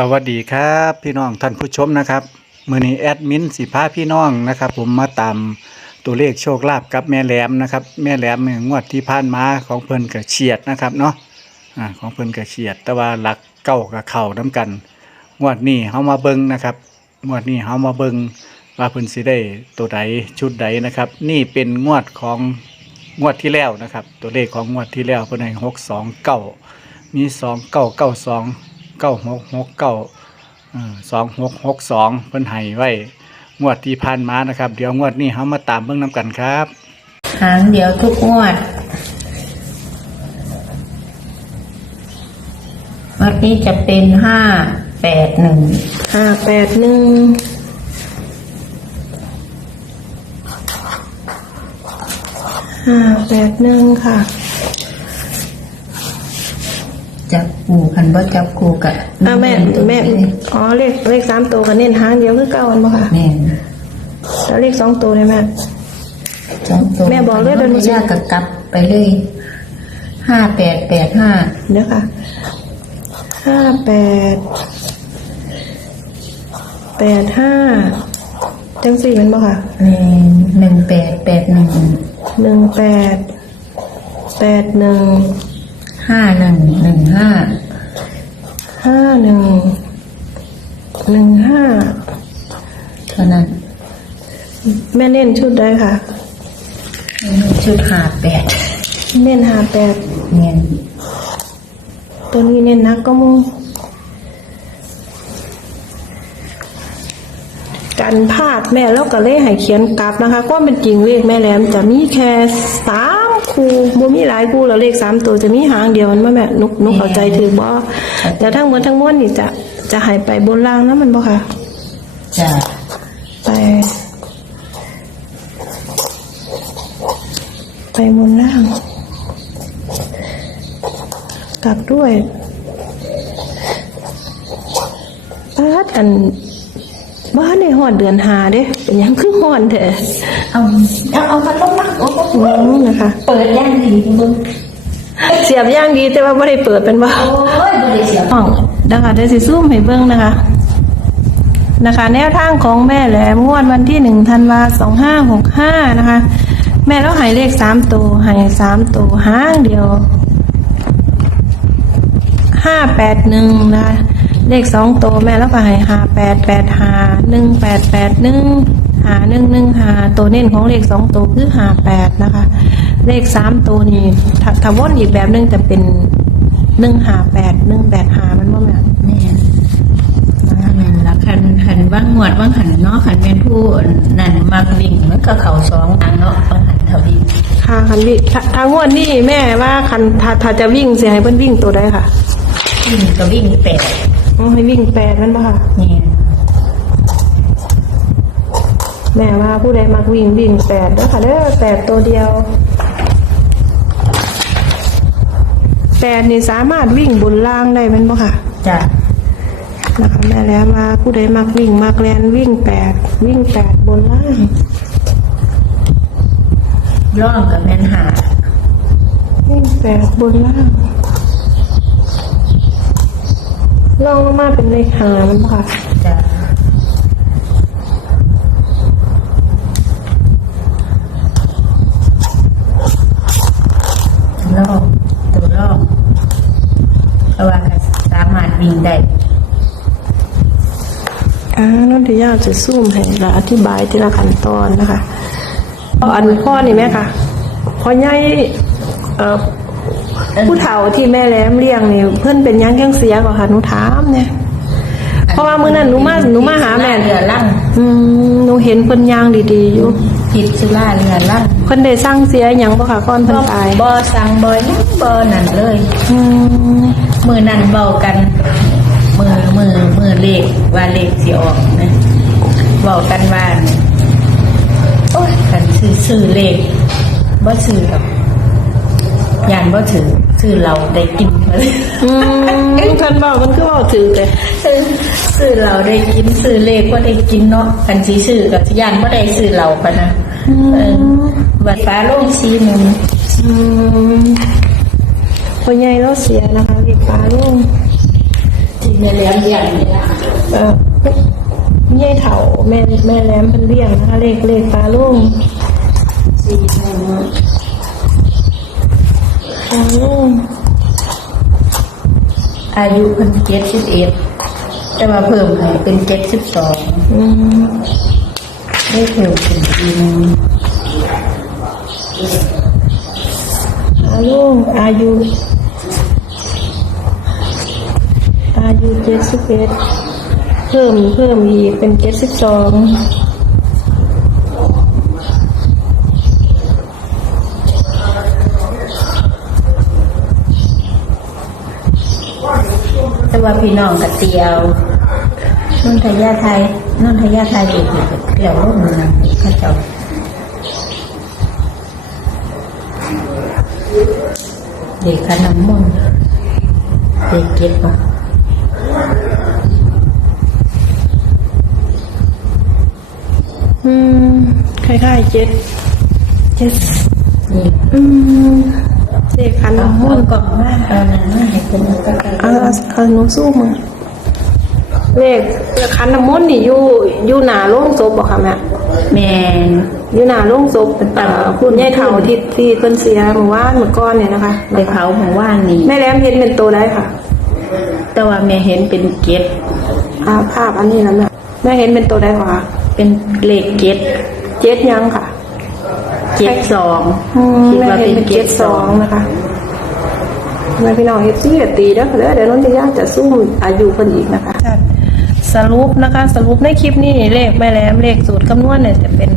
สวัสดีครับพี่น้องท่านผู้ชมนะครับมือนี้แอดมินสิพาพี่น้องนะครับผมมาตามตัวเลขโชคลาภกับแม่แหลมนะครับแม่แหลมเนี่ยงวดที่ผ่านมาของเพิ่นกับเฉียดนะครับเนาะอ่าของเพิ่นกับเฉียด แต่ว่าหลักเก้ากับเข่าน้กัน งวดนี้เฮามาเบิงนะครับงวดนี้เฮามาเบิงว่าเพิ่นสิได้ตัวใดชุดใดนะครับ นี่เป็นงวดของงวดที่แล้วนะครับ ตัวเลขของงวดที่แล้วเพิ่นให้หกสองเก้ามีสองเก้าเก้าสอง เก้าหกหกเก้าสองหกหกสองเพิ่นให้ไว้งวดที่ผ่านมานะครับ เดี๋ยวงวดนี้เขามาตามเบิ่งน้ำกันครับ หางเดี๋ยวทุกงวดวัดนี้จะเป็นห้าแปดหนึ่งห้าแปดหนึ่งห้าแปดหนึ่งค่ะ จับกูคันบ่จับกูกะอ่าแม่แม่อ๋อเลขเลขสามตัวกันเน้นหางเดียวคือเก้าอันบ่ค่ะแม่นแล้วเลขสองตัวเลยแม่สองตัวแม่บอกเลยเดี๋ยวหนูยากกับกลับไปเลยห้าแปดแปดห้าเดี๋ยวค่ะห้าแปดแปดห้าจังสี่แมันบ่ค่ะแม่นหนึ่งแปดแปดหนึ่งหนึ่งแปดแปดหนึ่ง ห้าหนึ่งหนึ่งห้าห้าหนึ่งหนึ่งห้าเท่านั้นแม่เน้นชุดใดค่ะ ชุดห้าแปดเน้นหาแปดแม่นตัวนี้เน้นนักก็มูกันพลาดแม่แล้วก็เลยให้เขียนกลับนะคะ ก็เป็นจริงเลขแม่แหลมจะมีแค่สาม คู่บ่มีหลายคู่แล้วเลขสามตัวจะมีหางเดียวมันบ่แม่นุกนุกเข้าใจถือบ่แล้วทั้งหมดทั้งมวลนี่จะจะให้ไปบนล่างนะมันบ่ค่ะจ้ะไปไปบนล่าง กลับด้วยป้าดอันบ้า นในหอดเดือนหาเด้เป็นหยังคือหอนเถอะเอาเอาเอาพัดลมมาโอ้โหอืมนะคะ เปิดย่างดีมึงเสียบย่างดีแต่ว่าไม่ได้เปิดเป็นว่าโอ้ยบริเสียห้องนะคะเดี๋ยวสิซูมให้เบิ้งนะคะ นะคะ แนวทางของแม่แหลมงวดวันที่หนึ่งธันวาสองห้าหกห้านะคะ แม่แล้วใหายเลขสามตัวใหายสามตัวห้างเดียวห้าแปดหนึ่งนะคะ เลขสองตัวแม่แล้วก็ใหายห้าแปดแปดห้าหนึ่งแปดแปดหนึ่งหาหนึ่งหนึ่งหาตัวเน้นของเลขสองตัวคือหาแปดนะคะ เลขสามตัวนี่ถ้าถ้าวนอีกแบบหนึงจะเป็นหนึ่งหาแปดหนึ่งแปดหามันว่าแบบแม่แม่นละคันคันว่างหวดว่างหันเนาะขันเป็นผู้นั่นมักวิ่งมันก็เข่าสองอันเนาะว่างหันทวีค่ะคันวิ่งถ้าถ้างวดนี่แม่ว่าคันถ้าถ้าจะวิ่งเสียให้เพิ่นวิ่งตัวใดค่ะวิ่งก็วิ่งแปด อ๋อให้วิ่งแปดมันบ่ค่ะแม่นแม่ว่าผู้ใดมักวิ่งวิ่งแปดเด้อค่ะเด้อแปดตัวเดียวแปดนี่สามารถวิ่งบนล่างได้แมันบ่ค่ะจ้ะนะคะแม่แล้วว่าผู้ใดมักวิ่งมักแลนวิ่งแปดวิ่งแปดบนล่างร่องกับแม่นหาวิ่งแปดบนล่าง ลองลงมาเป็นเลขหามันบ่ค่ะจ้ะรอบตัวรอบเพราะว่าก็สามารถวิ่งได้อ่าน้องที่ยาจะซูมให้และอธิบายทีละขั้นตอนนะคะอันพ่อนี่แม่ค่ะพ่อใหญ่เอ่อ ผู้เฒ่าที่แม่แหลมเลี้ยงนี่เพื่อนเป็นหยังยังเสียก่อนค่ะหนูถามเนี่ย เพราะว่ามื้อนั้นหนูมาหนูมาหาแม่ เรือล่างอืมหนูเห็นเพิ่นย่างดีๆอยู่ผิดสุราเรือล่างเพิ่นได้สั่งเสียหยังบ่ค่ะก่อนเพิ่นตายบ่สั่งบ่ยังบ่นั่นเลย อืมมือนั่นเบากัน มือมือมือเลขว่าเลขสิออกนะเบากันว่าโอ้ยกันซื้อซื้อเลขบ่ซื้อหรอก ยานบ่ถือซื้อเราได้กินมาเลยอืมเพิ่นบอกมันคือเว้าถือแต่ซื้อซื้อเราได้กินซื้อเลขก็ได้กินเนาะกันสิซื้อกับยานบ่ได้ซื้อเราปะนะเออบัดฟ้าโลงซีหนึงอืมพ่อใหญ่เราเสียนะคะเด็กปลาลุงที่แม่แหลมเลี้ยงนี่ล่ะเอ่อแม่เถาแม่แม่แหลมเป็นเลี้ยงนะคะเลขเลขปลาลุงสี่หนึ่งปลาลุง อายุเพิ่นเจ็ดสิบเอ็ดแต่ว่าเพิ่มให้เป็นเจ็ดสิบสองอืมได้เพิ่มเป็นปีนึงลาลุงอายุ อายุเจ็ดสิบเอ็ดเพิ่มเพิ่มอีกเป็นเจ็ดสิบสอง แต่ว่าพี่น้องกับเตียวนุ่นทยาไทยนุ่นทยาไทยเด็กๆเกี่ยวร่วมงานเขาเจ้าเด็กขนมมนต์เด็กเก็บปะอืมคล้ายๆเจ็ดเจ็ดนี่อืม เลขขันเอาน้ำมมุ่นกล่องมาเอาหนังมาให้เป็นก็ได้เอาเอาเอาหนูสู้มือเลขขันน้ำมนต์นี่อยู่อยู่หนาโล่งศพบ่ค่ะแม่แมนอยู่หนาโล่งศพเอ่คุณยายเฒ่าที่ที่เพิ่นเสียเมื่อวานเมื่อก่อนเนี่ยนะคะไปเผาของว่านนี่แม่แหลมเห็นเป็นตัวได้ค่ะ แต่ว่าแม่เห็นเป็นเก็ดภาพอันนี้นะแม่แม่เห็นเป็นตัวได้ค่ะเป็นเลขเก็ดเจ็ดยังค่ะ เจ็ดสองอืมคิดแม่ว่าเห็นเป็นเป็นเจ็เจ็ดดสสอองงนะคะแม่พี่น้องเอฟซีตีแล้วเดี๋ยวเดี๋ยวน้องจะย่าจะสู้อายุคนอีกนะคะ สรุปนะคะ สรุปในคลิปนี้เลขแม่แหลมเลขสูตรคำนวณเนี่ยจะเป็น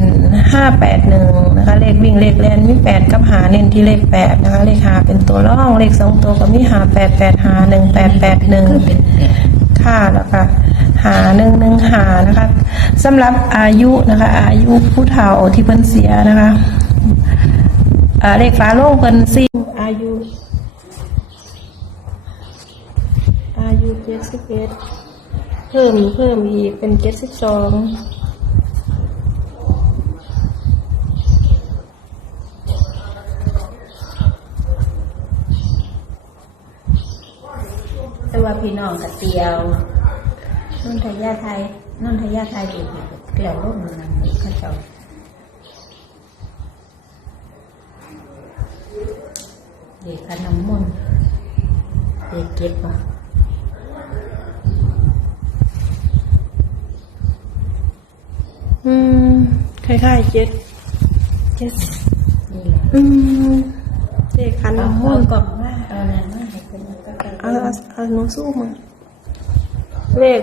ห้าแปดหนึ่งนะคะ เลขวิ่งเลขแลนมีแปดกับหาเน้นที่เลขแปดนะคะ เลขหาเป็นตัวร่องเลขสองตัวก็มีหาแปดแปดหาหนึ่งแปดแปดหนึ่งเป็นแปดค่ะแล้วก็หาหนึ่งหนึ่งหานะคะสำหรับอายุนะคะ อายุผู้เฒ่าที่เพิ่นเสียนะคะ อ่าเลขฟ้าโล่งเพิ่นซิงอายุอายุเจ็ดสิบเอ็ดเพิ่มเพิ่มอีกเป็นเจ็ดสิบสองแต่ว่าพี่น้องกับเตียวนุ่นทยาไทยนุ่นทยาไทยเด็กเกี่ยวร่วมงานเขาเจ้า เด็กขนมมนต์เด็กเก็บปะอืมคล้ายๆเจ็ดเจ็ดนี่แหละอืมเลขขันเอาน้ำมเอานต์กล่องมาเอาหนังมาให้เป็นก็ได้เอาเอาเอาหนูสู้มือเลข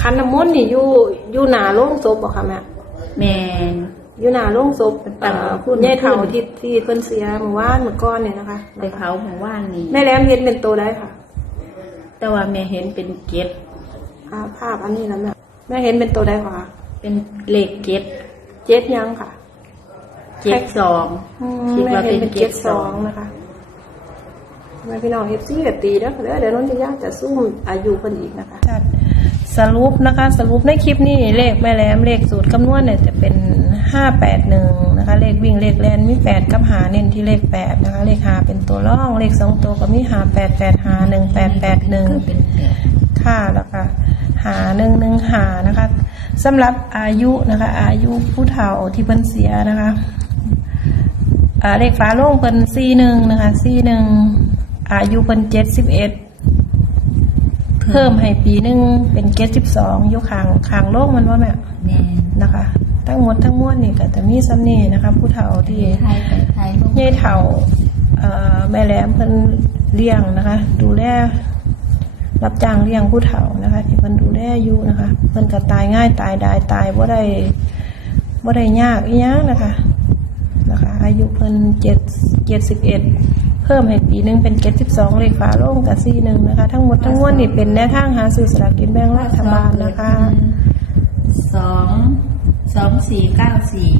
ขันน้ำมนต์นี่อยู่อยู่หนาโล่งศพบ่ค่ะแม่แมน อยู่หนาโล่งศพต่างเอ่อพูคุดณยายเฒ่าที่ที่เพิ่นเสียเมื่อวานเมื่อก่อนเนี่ยนะคะไปเผาของว่านนี่แม่แหลมเห็นเป็นตัวได้ค่ะ แต่ว่าแม่เห็นเป็นเก็ดอ่าภาพอันนี้นะแม่แม่เห็นเป็นตัวได้ค่ะเป็นเลขเก็ดเจ็ดยังค่ะเจ็ดสองอืมคิดแม่ว่าเห็นเป็เป็นนเจ็เจ็ดดสสอองงนะคะแม่พี่น้องเอฟซีกับตีแล้วเดี๋ยวเดี๋ยวน้องจะยากจะสู้อายุคนอีกนะคะ สรุปนะคะ สรุปในคลิปนี้เลขแม่แหลมเลขสูตรคำนวณเนี่ยจะเป็นห้าแปดหนึ่งนะคะ เลขวิ่งเลขแลนมีแปดกับหาเน้นที่เลขแปดนะคะ เลขหาเป็นตัวร่องเลขสองตัวก็มีหาแปดแปดหาหนึ่งแปดแปดหนึ่งค่ะแล้วก็หาหนึ่งหนึ่งหานะคะสำหรับอายุนะคะ อายุผู้เฒ่าที่เพิ่นเสียนะคะเลขฟ้าโล่งเพิ่นสี่หนึ่งนะคะสี่หนึ่งอายุเพิ่นเจ็ดสิบเอ็ด เพิ่มให้ปีหนึ่งเป็นเจ็ดสิบสองอยู่ขางขางโลกมันว่าแม่แม่นะคะ ทั้งหมดทั้งมวลนี่ก็จะมีซ้ำเน่นะคะผู้เฒ่าที่ไทยไปไทยลูก ยายเฒ่าเอ่อแม่แหลมเพิ่นเลี้ยงนะคะ ดูแลรับจ้างเลี้ยงผู้เฒ่านะคะ ที่เพิ่นดูแลอยู่นะคะเพิ่นก็ตายง่ายตายได้ตายบ่ได้บ่ได้ยากอีหยังนะคะนะคะ อายุเพิ่นเจ็ดเจ็ดสิบเอ็ด เพิ่มให้ปีหนึงเป็นเจ็ดสิบสองเลขฝาโล่งกับสี่หนึ่งนะคะ ทั้งหมดทั้งมวลนี่เป็นแนวทางหาซื้อสลากกินแบ่งรัฐบาลนะคะสองสองสี่เก้าสี่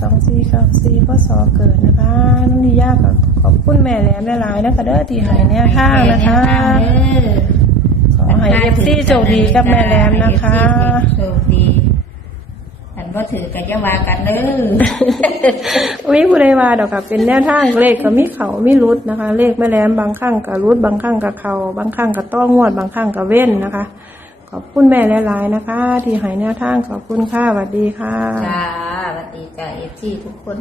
สองสี่เก้าสี่ก็สอเกิดนะคะน้องดียากกับขอบคุณแม่แหลมหลายๆนะคะเด้อที่ให้แนวทางนะคะขอให้เอฟซีโชคดีกับแม่แหลมนะคะโชคดีอันว่าถือกันจะว่ากันเด้อ มีผู้ใดว่าดอกกับเป็นแนวทางเลขก็มีเขามีรุดนะคะ เลขแม่แหลมบางข้างกับรุดบางข้างกับเขาบางข้างกับต้องงวด บางข้างกับเว้นนะคะ ขอบคุณแม่หลายๆนะคะ ที่ให้แนวทางขอบคุณค่ะสวัสดีค่ะ จ้าสวัสดีจ้าเอฟซีทุกคน